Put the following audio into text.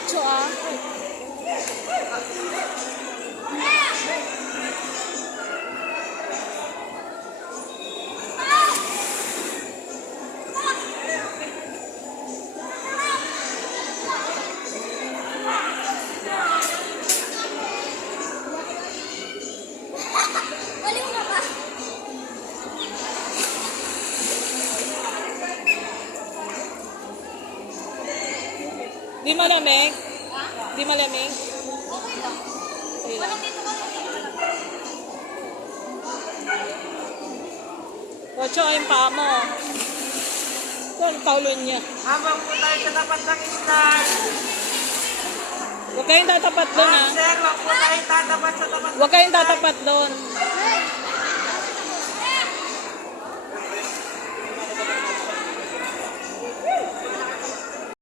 Ocho ah. Di malamig? Di malamig? Okay lang. Okay lang. Walang dito kasi. Ocho ay yung paa mo. Ito ang paulo niya. Habang po tayo sa tapat ng islan. Huwag kayong tatapat doon ah. Sir, wag po tayo tatapat sa tapat. Huwag kayong tatapat doon.